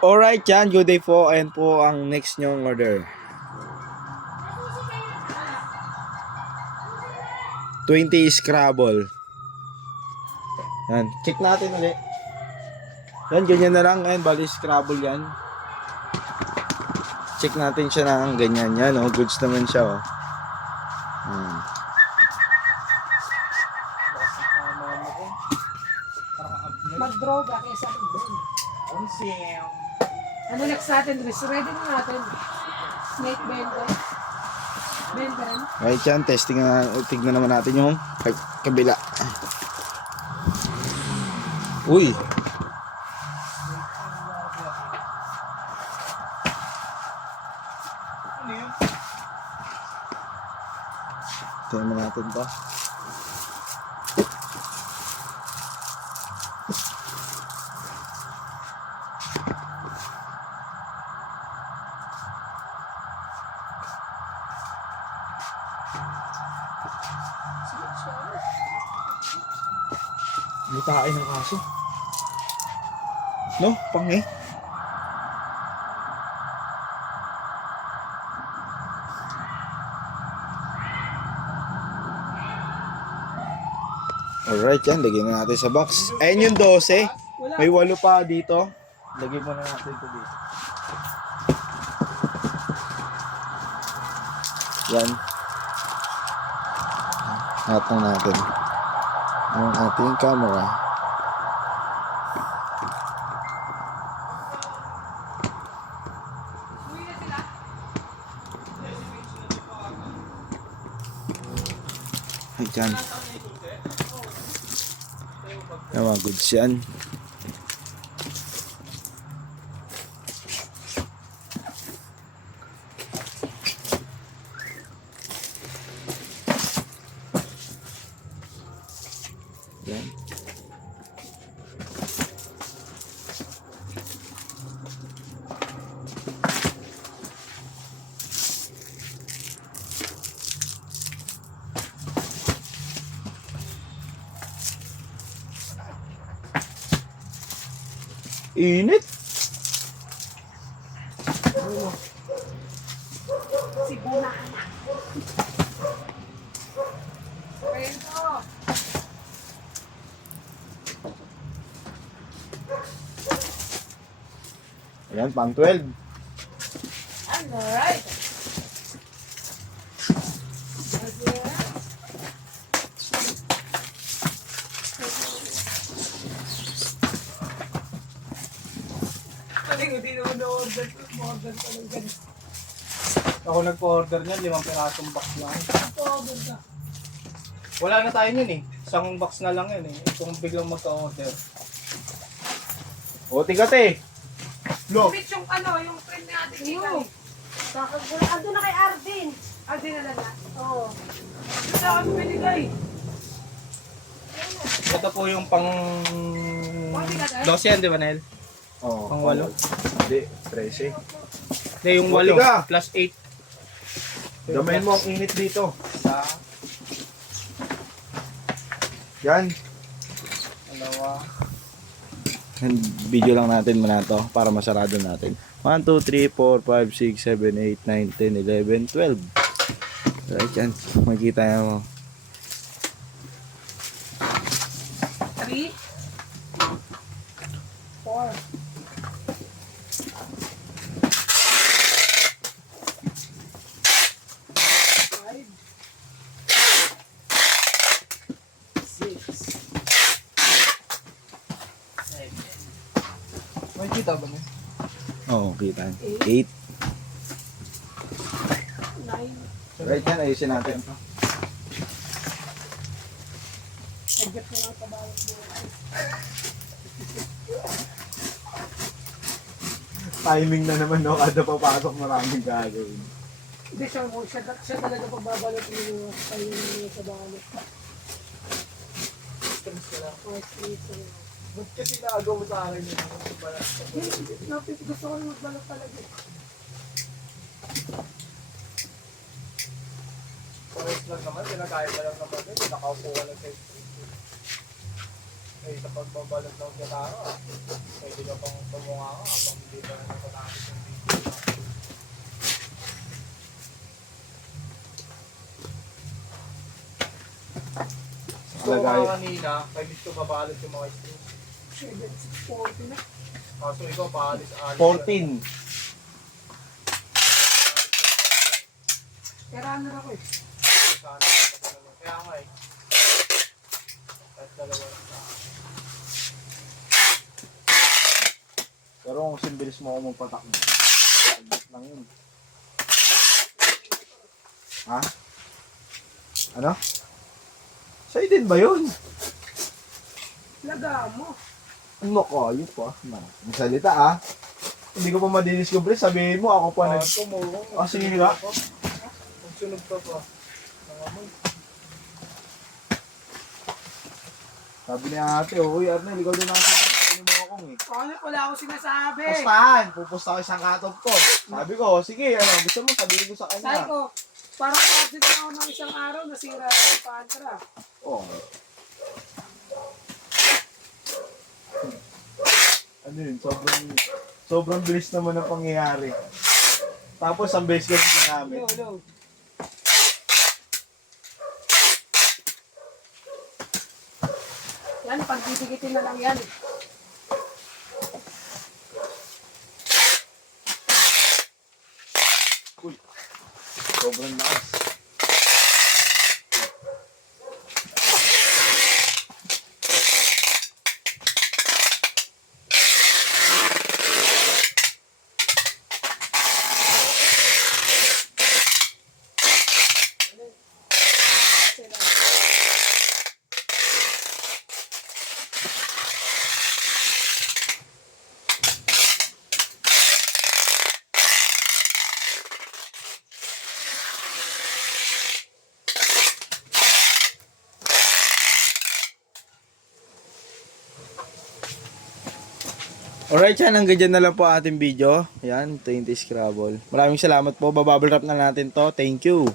Alright yan, good day po. Ayan po ang next nyong order. 20 Scrabble. Yan, check natin ulit. Yan, ganyan na lang. Ayan, bali Scrabble yan. Check natin siya ng ganyan. Yan, oh, goods naman siya, oh. Mag-droga kaysa akin doon. Ano next natin, Dres? Ready na natin. Snake bender. Bender rin. Right yan, tignan naman natin yung kabila. Uy! Tignan natin to. Hindi tayo ng aso. No, pangi. Alright yan, lagyan na natin sa box. Ayan yung 12. May 8 pa dito. Lagyan mo na natin ito dito. Yan. Hatang natin ang ating camera. Ayan. Yung mga goods yan. Yan. Init. Si Buna. Pento. Ayan, pang 12. Alright. Hindi naman na-order ko. Ma-order ko lang ganun. Ako nagpo-order niyan, 5 pirasong box lang. Order ka. Wala na tayo niyan eh. Isang box na lang yun eh. Kung biglang magka-order. O, tigate. Lo. Bitch yung ano, yung friend ni Ate Kika. Ando na kay Arvin. Ate na lang. Oo. Gusto ako pinigay. Ito po yung pang 12 yan, di ba, Nel? Oh, Pang 8? Hindi, 13. Hindi, yung Buti 8 ka. plus 8. Gamayin mo ang init dito. Sa Yan. dalawa. Video lang natin muna to para masarado natin. 1, 2, 3, 4, 5, 6, 7, 8, 9, 10, 11, 12. Right yan. Makikita mo. 3, 4. May kita ba niya? Oo, kita. 8. 9. Right yan, ayusin natin to. Adjust mo lang sa bawat buhay. Timing na naman, no? Kada papasok maraming gagawin. Hindi siya talaga pagbabalot mo sa balot. Ba't kasi nagawa mo sa akin yun? Gusto ko magbalot talaga. Pares lang naman, pinakaya ka lang naman. Nakaupo ka lang sa street. Eh, sa pagbabalot ng gitara, pwede ka pang tumunga ka habang hindi ka natatapos yung video. So, Lagay. kanina, may gusto babalot yung mga strings. 40 na. Kaso ikaw, paalis-alis. 14. Kaya runner ako eh. Sana magdalawa. Kaya nga eh. Kahit dalawa lang sa akin. Pero kung simbilis mo ako magpatakbo. Saglit lang yun. Ha? Ano? Sa'yo din ba yun? Laga mo. Ano ko? Yun po. Ang salita ah. Hindi ko pa madidiscover. Sabihin mo ako pa nag... Tumulong. Ah, sige nga. Ang sunog pa pa. Nangamoy. Sabi ni ate, uy Arnel, ikaw din ako. Sabi mo akong eh. Paano wala ako sinasabi? Pustahan! Pupusta ko isang katop ko. Sabi ko, sige, ano, gusto mo sabihin ko sa Sabi kanya. ko, parang absent ako ng isang araw, nasira yung pantra. Oo. Ano yun, sobrang bilis naman ang pangyayari. Tapos, ang base ko din namin. No. Yan, pagdidikitin na lang yan. Uy, sobrang lakas. Alright yan, hanggang dyan na lang po ating video. Yan, 20 Scrabble. Maraming salamat po. Babubble wrap na natin to. Thank you.